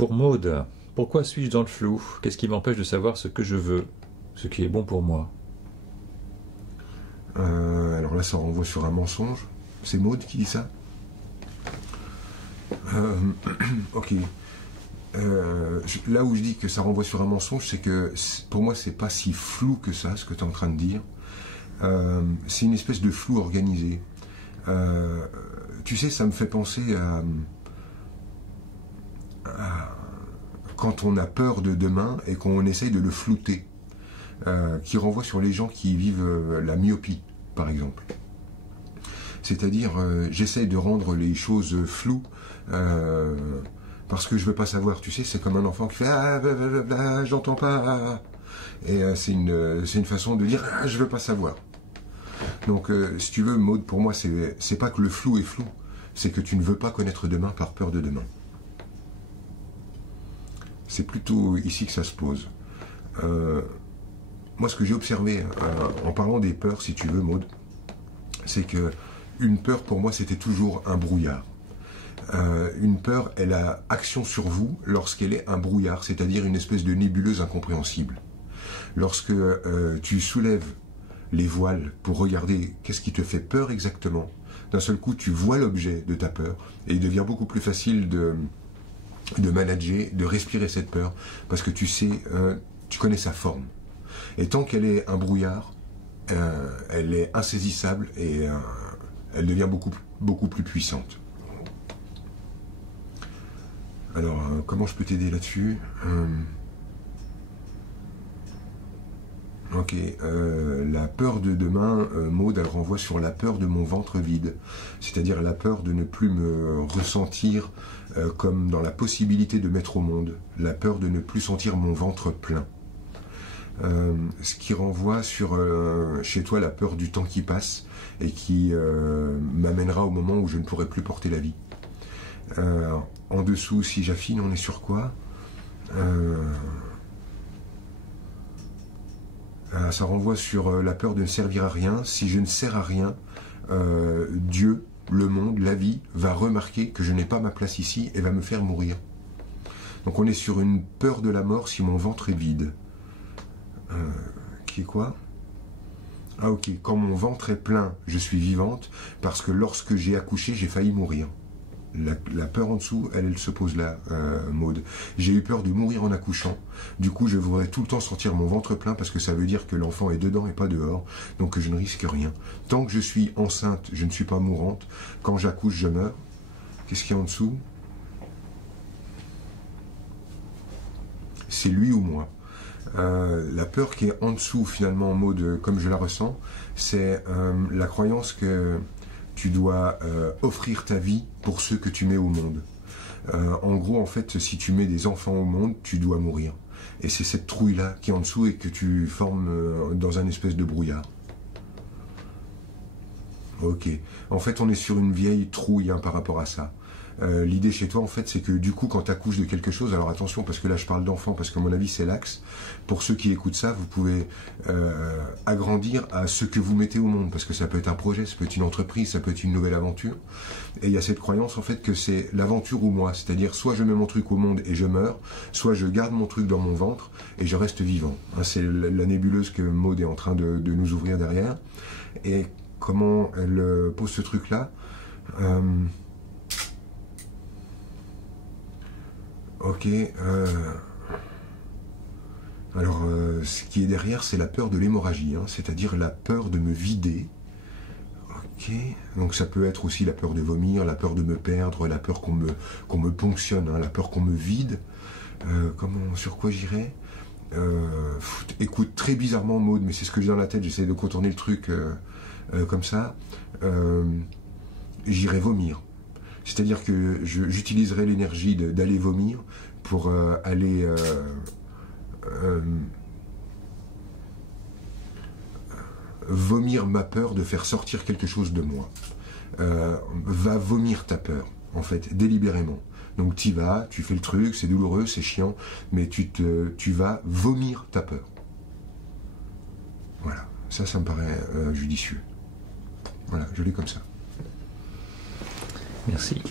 Pour Maud, pourquoi suis-je dans le flou? Qu'est-ce qui m'empêche de savoir ce que je veux, ce qui est bon pour moi? Alors là, ça renvoie sur un mensonge. C'est Maud qui dit ça. Ok. Là où je dis que ça renvoie sur un mensonge, c'est que pour moi, c'est pas si flou que ça, ce que tu es en train de dire. C'est une espèce de flou organisé. Tu sais, ça me fait penser à quand on a peur de demain et qu'on essaye de le flouter, qui renvoie sur les gens qui vivent la myopie, par exemple. C'est-à-dire, j'essaye de rendre les choses floues parce que je veux pas savoir. Tu sais, c'est comme un enfant qui fait ah, j'entends pas. Et c'est une façon de dire ah, je veux pas savoir. Donc, si tu veux, Maud, pour moi, c'est pas que le flou est flou, c'est que tu ne veux pas connaître demain par peur de demain. C'est plutôt ici que ça se pose. Moi, ce que j'ai observé en parlant des peurs, si tu veux, Maud, c'est que une peur, pour moi, c'était toujours un brouillard. Une peur, elle a action sur vous lorsqu'elle est un brouillard, c'est-à-dire une espèce de nébuleuse incompréhensible. Lorsque tu soulèves les voiles pour regarder qu'est-ce qui te fait peur exactement, d'un seul coup, tu vois l'objet de ta peur et il devient beaucoup plus facile de manager, de respirer cette peur, parce que tu sais, tu connais sa forme. Et tant qu'elle est un brouillard, elle est insaisissable et elle devient beaucoup plus puissante. Alors, comment je peux t'aider là-dessus? Ok, la peur de demain, Maud, elle renvoie sur la peur de mon ventre vide, c'est-à-dire la peur de ne plus me ressentir comme dans la possibilité de mettre au monde, la peur de ne plus sentir mon ventre plein. Ce qui renvoie sur chez toi la peur du temps qui passe et qui m'amènera au moment où je ne pourrai plus porter la vie. En dessous, si j'affine, on est sur quoi? Ça renvoie sur la peur de ne servir à rien. Si je ne sers à rien, Dieu, le monde, la vie, va remarquer que je n'ai pas ma place ici et va me faire mourir. Donc on est sur une peur de la mort si mon ventre est vide. Qui est quoi? Ah ok, quand mon ventre est plein, je suis vivante, parce que lorsque j'ai accouché, j'ai failli mourir. La peur en dessous, elle se pose là, Maud. J'ai eu peur de mourir en accouchant. Du coup, je voudrais tout le temps sentir mon ventre plein parce que ça veut dire que l'enfant est dedans et pas dehors. Donc je ne risque rien. Tant que je suis enceinte, je ne suis pas mourante. Quand j'accouche, je meurs. Qu'est-ce qu'il y a en dessous? C'est lui ou moi. La peur qui est en dessous, finalement, Maud, comme je la ressens, c'est la croyance que tu dois offrir ta vie pour ceux que tu mets au monde. En gros, en fait, si tu mets des enfants au monde, tu dois mourir. Et c'est cette trouille-là qui est en dessous et que tu formes dans un espèce de brouillard. Ok. En fait, on est sur une vieille trouille par rapport à ça. L'idée chez toi, en fait, c'est que du coup, quand tu accouches de quelque chose, alors attention, parce que là, je parle d'enfant, parce qu'à mon avis, c'est l'axe. Pour ceux qui écoutent ça, vous pouvez agrandir à ce que vous mettez au monde, parce que ça peut être un projet, ça peut être une entreprise, ça peut être une nouvelle aventure. Et il y a cette croyance, en fait, que c'est l'aventure ou moi. C'est-à-dire, soit je mets mon truc au monde et je meurs, soit je garde mon truc dans mon ventre et je reste vivant. Hein, c'est la nébuleuse que Maud est en train de nous ouvrir derrière. Et comment elle pose ce truc-là? Ok. Alors, ce qui est derrière, c'est la peur de l'hémorragie, hein, c'est-à-dire la peur de me vider. Ok. Donc ça peut être aussi la peur de vomir, la peur de me perdre, la peur qu'on me ponctionne, hein, la peur qu'on me vide. Sur quoi j'irais? Écoute, très bizarrement, Maud, mais c'est ce que j'ai dans la tête, j'essaie de contourner le truc comme ça. J'irais vomir. C'est-à-dire que j'utiliserai l'énergie d'aller vomir pour aller vomir ma peur de faire sortir quelque chose de moi. Va vomir ta peur, en fait, délibérément. Donc tu vas, tu fais le truc, c'est douloureux, c'est chiant, mais tu vas vomir ta peur. Voilà, ça me paraît judicieux. Voilà, je l'ai comme ça. Merci.